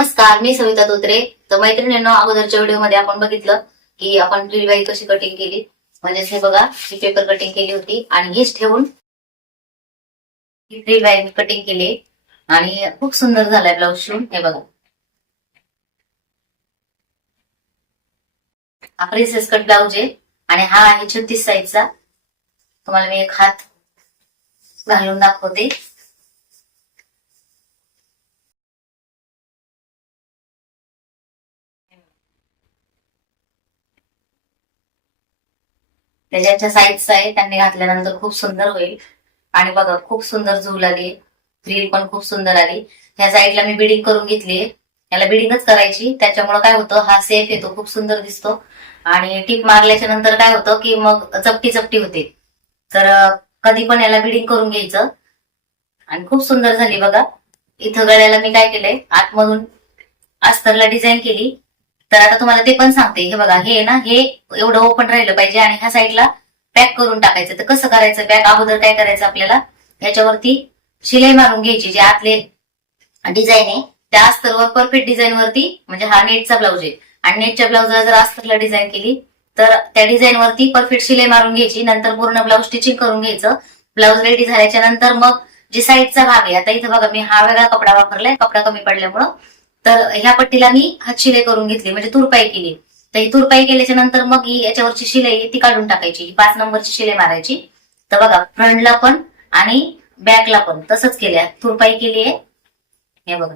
नमस्कार, मी सविता तोत्रे. तर मैत्रिणींनो, अगोदरच्या व्हिडिओमध्ये आपण बघितलं की आपण ड्रिल बाई कशी कटिंग केली. म्हणजे हे बघा, ही पेपर कटिंग केली होती आणि हेच ठेवून ड्रिल बाई कटिंग केली आणि खूप सुंदर झालाय ब्लाऊज शिवून. हे बघा, हा प्रिन्सेस कट ब्लाऊज आहे आणि हा आहे 36 साईजचा. तुम्हाला मी एक हात घालून दाखवते. त्याच्या साईजचा आहे, त्यांनी घातल्यानंतर खूप सुंदर होईल. आणि बघा, खूप सुंदर झूल आली, फ्रिल पण खूप सुंदर आली. ह्या साईडला मी बिडिंग करून घेतली. याला बिडिंगच करायची, त्याच्यामुळे काय होतं, हा सेफ येतो, खूप सुंदर दिसतो. आणि टीप मारल्याच्या नंतर काय होतं की मग चपटी चपटी होते. तर कधी पण याला बिडिंग करून घ्यायचं. आणि खूप सुंदर झाली बघा. इथं गळ्याला मी काय केलंय, आतमधून अस्तरला डिझाईन केली. तर आता तुम्हाला ते पण सांगते. हे बघा, हे ना, हे एवढं ओपन राहिलं पाहिजे आणि ह्या साईडला पॅक करून टाकायचं. तर कसं करायचं पॅक? अगोदर काय करायचं, आपल्याला याच्यावरती शिलाई मारून घ्यायची. जे आतले डिझाईन आहे त्या अस्तरवर, परफेक्ट डिझाईन वरती, म्हणजे हा नेटचा ब्लाऊज आहे आणि नेटच्या ब्लाऊजला जर अस्तरला डिझाईन केली तर त्या डिझाईन वरती परफेक्ट शिलाई मारून घ्यायची. नंतर पूर्ण ब्लाऊज स्टिचिंग करून घ्यायचं. ब्लाऊज रेडी झाल्याच्या नंतर मग जी साईडचा भाग आहे, आता इथं बघा, मी हा वेगळा कपडा वापरलाय, कपडा कमी पडल्यामुळं. तर ह्या पट्टीला मी हात शिलाई करून घेतली, म्हणजे तुरपाई केली. तर ही तुरपाई केल्याच्या नंतर मग ही याच्यावरची शिलाई ती काढून टाकायची. ही 5 नंबरची शिलाई मारायची. तर बघा, फ्रंटला पण आणि बॅकला पण तसंच केलंय, तुरपाई केली आहे. हे बघा,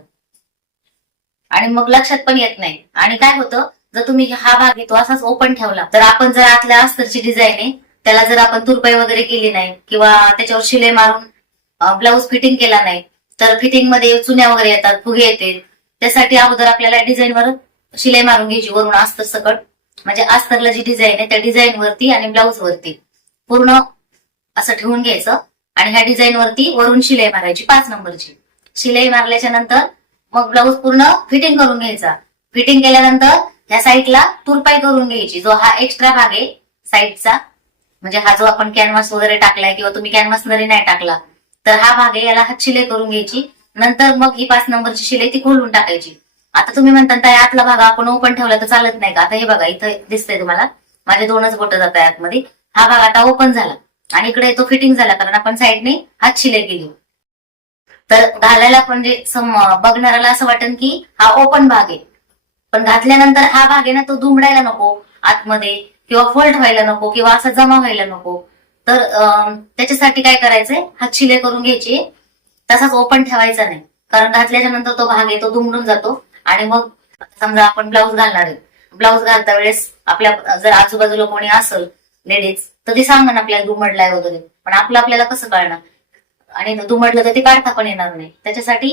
आणि मग लक्षात पण येत नाही. आणि काय होतं, जर तुम्ही हा भाग येतो असाच ओपन ठेवला तर आपण जर आतल्या अस्तरची डिझाईन आहे त्याला जर आपण तुरपाई वगैरे केली नाही किंवा त्याच्यावर शिलाई मारून ब्लाऊज फिटिंग केला नाही तर फिटिंग मध्ये चुन्या वगैरे येतात, फुगे येते. त्यासाठी अगोदर आपल्याला डिझाईनवर शिलाई मारून घ्यायची, वरून अस्तर सकट. म्हणजे अस्तरला जी डिझाईन आहे त्या डिझाईन वरती आणि ब्लाऊज वरती पूर्ण असं ठेवून घ्यायचं. आणि ह्या डिझाईन वरती वरून शिलाई मारायची 5 नंबरची. शिलाई मारल्याच्या नंतर मग ब्लाऊज पूर्ण फिटिंग करून घ्यायचा. फिटिंग केल्यानंतर ह्या साईडला तुरपाई करून घ्यायची. जो हा एक्स्ट्रा भाग आहे साईडचा, म्हणजे हा जो आपण कॅनव्हास वगैरे टाकलाय किंवा तुम्ही कॅनव्हास जरी नाही टाकला तर हा भाग आहे, याला हात शिलाई करून घ्यायची. नंतर मग ही 5 नंबरची शिलाई ती खोलून टाकायची. आता तुम्ही म्हणता ताई, आतला भाग आपण ओपन ठेवला तर चालत नाही का? आता हे बघा, इथं दिसतंय तुम्हाला, माझे 2च बोटं जात आहे आतमध्ये. हा भाग आता ओपन झाला आणि इकडे तो फिटिंग झाला, कारण आपण साईडने हात शिलाई केली. तर घालायला म्हणजे बघणाऱ्याला असं वाटेल की हा ओपन भाग आहे, पण घातल्यानंतर हा भाग आहे ना, तो दुमडायला नको आतमध्ये किंवा फोल्ड व्हायला नको किंवा असा जमा व्हायला नको. तर त्याच्यासाठी काय करायचंय, हात शिलाई करून घ्यायची. तसाच ओपन ठेवायचा नाही, कारण घातल्याच्या नंतर तो भाग आहे तो दुमडून जातो. आणि मग समजा आपण ब्लाऊज घालणार आहे, ब्लाऊज घालता वेळेस आपल्या जर आजूबाजूला कोणी असेल लेडीज तर ती सांगणार आपल्याला दुमडलाय वगैरे, पण आपल्याला कसं कळणार? आणि दुमडलं तर ते काढता पण येणार नाही. त्याच्यासाठी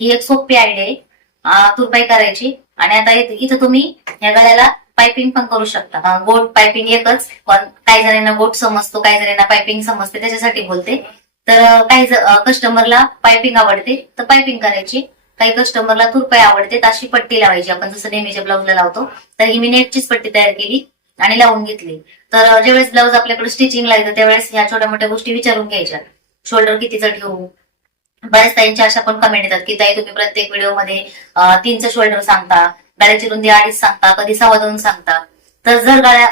ही एक सोपी आयडिया आहे. तुरपाई करायची. आणि आता इथं तुम्ही या गळ्याला पायपिंग पण करू शकता. गोट पायपिंग एकच, पण काही जणांना गोट समजतो, काही जणांना पायपिंग समजते, त्याच्यासाठी बोलते. तर काही कस्टमरला पायपिंग आवडते तर पायपिंग करायची, काही कस्टमरला तुरपाई आवडते तर अशी पट्टी लावायची, आपण जसं नेहमीच्या ब्लाऊजला लावतो. तर ही मी नेटचीच पट्टी तयार केली आणि लावून घेतली. तर ज्यावेळेस ब्लाऊज आपल्याकडे स्टिचिंगला येतं त्यावेळेस ह्या छोट्या मोठ्या गोष्टी विचारून घ्यायच्या. शोल्डर कितीचा ठेवू? बऱ्याच ताईंच्या अशा पण कमेंट येतात की ताई, तुम्ही प्रत्येक व्हिडिओमध्ये 3चं शोल्डर सांगता, गळ्याची रुंदी 2.5 सांगता, कधी 2.25 सांगता. तर जर गळा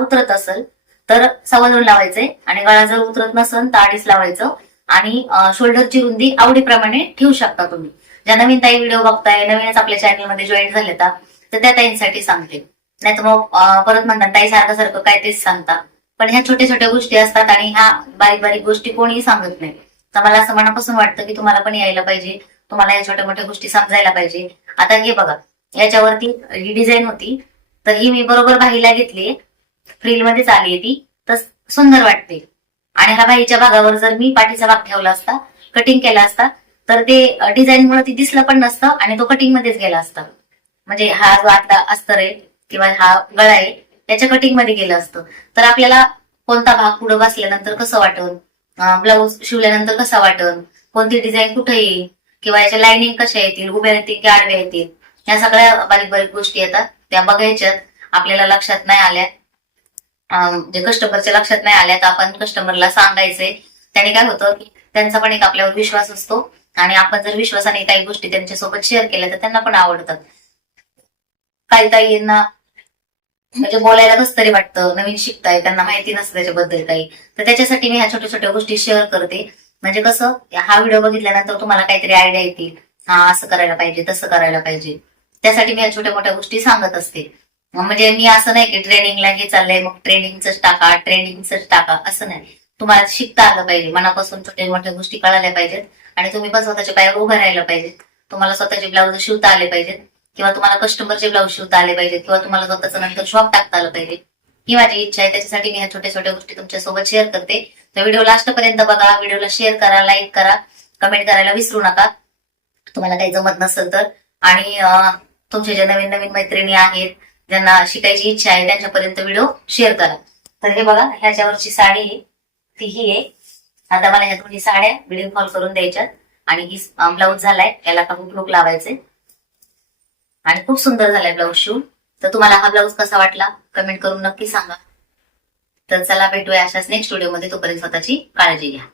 उतरत असेल तर 2.25 लावायचे, आणि गळा जर उतरत नसेल तर 2.5 लावायचं. आणि शोल्डरची रुंदी आवडीप्रमाणे ठेवू शकता तुम्ही. ज्या नवीन ताई व्हिडिओ बघताय, नवीनच आपल्या चॅनलमध्ये जॉईन झाले तर त्या ताईंसाठी सांगते. नाही तर मग परत म्हणतात ताई सारखं काय तेच सांगता. पण ह्या छोट्या छोट्या गोष्टी असतात आणि ह्या बारीक बारीक गोष्टी कोणीही सांगत नाही. तर मला असं मनापासून वाटतं की तुम्हाला पण यायला पाहिजे, तुम्हाला या छोट्या मोठ्या गोष्टी समजायला पाहिजे. आता हे बघा, याच्यावरती ही डिझाईन होती तर ही मी बरोबर बाहीला घेतली, फ्रिल मध्येच आली ती, तर सुंदर वाटते. आणि ह्या बाहीच्या भागावर जर मी पाठीचा भाग ठेवला असता, कटिंग केला असता, तर ते डिझाईन मुळे ती दिसलं पण नसतं आणि तो कटिंग मध्येच गेला असता. म्हणजे हा जो आता अस्तर आहे किंवा हा गळा आहे त्याच्या कटिंग मध्ये गेलं असतं. तर आपल्याला कोणता भाग पुढे बसल्यानंतर कसं वाटल, ब्लाऊज शिवल्यानंतर कसा वाटल, कोणती डिझाईन कुठे येईल, किंवा याच्या लाईनिंग कशा येतील, उभ्या येतील की आडव्या येतील, या सगळ्या बारीक बारीक गोष्टी येतात, त्या बघायच्यात. आपल्याला लक्षात नाही आल्या, जे कस्टमरच्या लक्षात नाही आल्या तर आपण कस्टमरला सांगायचंय. त्याने काय होतं की त्यांचा पण एक आपल्यावर विश्वास असतो आणि आपण जर विश्वासाने काही गोष्टी त्यांच्यासोबत शेअर केल्या तर त्यांना पण आवडतात. काही ताईंना म्हणजे बोलायला कसं तरी वाटतं, नवीन शिकताय, त्यांना माहिती नसतं त्याच्याबद्दल काही, तर त्याच्यासाठी मी ह्या छोट्या छोट्या गोष्टी शेअर करते. म्हणजे कसं हा व्हिडिओ बघितल्यानंतर तुम्हाला काहीतरी आयडिया येतील, हा असं करायला पाहिजे, तसं करायला पाहिजे. त्यासाठी मी ह्या छोट्या मोठ्या गोष्टी सांगत असते. म्हणजे मी असं नाही की ट्रेनिंगला हे चाललंय मग ट्रेनिंगच टाका असं नाही. तुम्हाला शिकता आलं पाहिजे, मनापासून छोट्या मोठ्या गोष्टी कळायला पाहिजेत आणि तुम्ही पण स्वतःच्या पायावर उभं राहायला पाहिजे. तुम्हाला स्वतःचे ब्लाऊज शिवता आले पाहिजेत किंवा तुम्हाला कस्टमरचे ब्लाऊज शिवता आले पाहिजेत किंवा तुम्हाला स्वतःचं नंतर शॉप टाकता आलं पाहिजे. ही माझी इच्छा आहे. त्याच्यासाठी मी ह्या छोट्या छोट्या गोष्टी तुमच्यासोबत शेअर करते. तर व्हिडिओ लास्ट पर्यंत बघा, व्हिडिओला शेअर करा, लाईक करा, कमेंट करायला विसरू नका तुम्हाला काही जमत नसेल तर. आणि तुमचे जे नवीन नवीन मैत्रिणी आहेत ज्यांना शिकायची इच्छा आहे त्यांच्यापर्यंत व्हिडिओ शेअर करा. तर हे बघा, ह्याच्यावरची साडी आहे ती ही आहे. आता मला ह्या दोन्ही साड्या बिडिंग फॉल करून द्यायच्यात आणि ही ब्लाऊज झालाय, याला का हुक लावायचे आणि खूप सुंदर झालाय ब्लाऊज शिवून. तर तुम्हाला हा ब्लाऊज कसा वाटला कमेंट करून नक्की सांगा. तर चला भेटूया अशाच नेक्स्ट व्हिडिओमध्ये. तोपर्यंत स्वतःची काळजी घ्या.